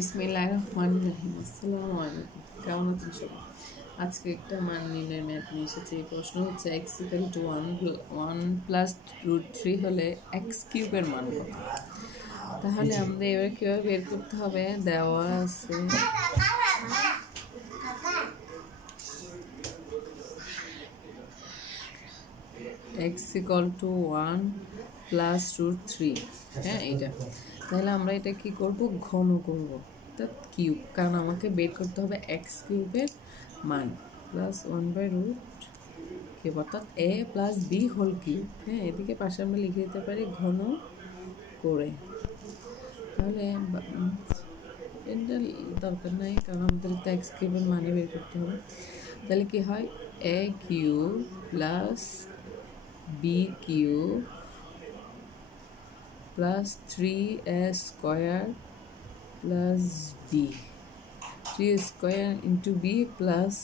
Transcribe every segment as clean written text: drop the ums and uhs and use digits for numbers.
বিসমিল্লাহির রহমানির রহিম। আসসালামু আলাইকুম। কেমন আছেন সবাই? আজকে একটা মান নির্ণয়ের ম্যাথ নিয়ে এসেছে। এই প্রশ্ন হচ্ছে x = 1 প্লাস √3 হলে x কিউবের মান কত? তাহলে আমাদের এবার কিভাবে বের করতে হবে? দেওয়া আছে x = 1 প্লাস √3, হ্যাঁ এইটা। তাহলে আমরা এটা কি করব? ঘন করব, অর্থাৎ কিউব, কারণ আমাকে বের করতে হবে এক্স কিউবের মান প্লাস 1/√কিউব, অর্থাৎ a plus b whole cube. হ্যাঁ, এদিকে পাশে আমরা লিখে দিতে পারি ঘন করে। তাহলে এটা দরকার নাই, কারণ আমাদের তো এক্স কিউবের মানে বের করতে হবে। তাহলে কি হয়? a cube plus b cube plus 3a square plus b, 3 square into b plus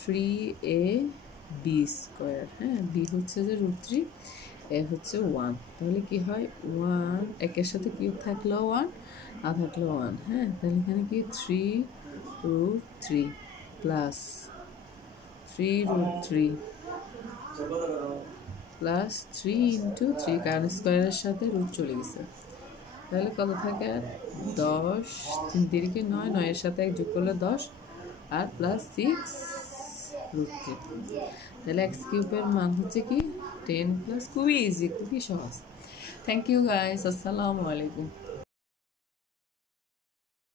3ab square. হ্যাঁ, বি হচ্ছে যে √3, এ হচ্ছে 1। তাহলে কি হয়? 1 একের সাথে কিউব থাকলেও 1 আর থাকলেও 1। হ্যাঁ, তাহলে এখানে কি 3√3 প্লাস 3√3 প্লাস 3 ইন্টু 3, কারণ স্কোয়ারের সাথে রুট চলে গেছে। তাহলে কত থাকে? 10, 3 তিরিকে 9, 9-এর সাথে 1 যোগ করলে 10, আর প্লাস 6√3। তাহলে এক্স কিউবের মান হচ্ছে কি 10+। খুবই ইজি, খুবই সহজ। থ্যাংক ইউ গাইস, আসসালামু আলাইকুম।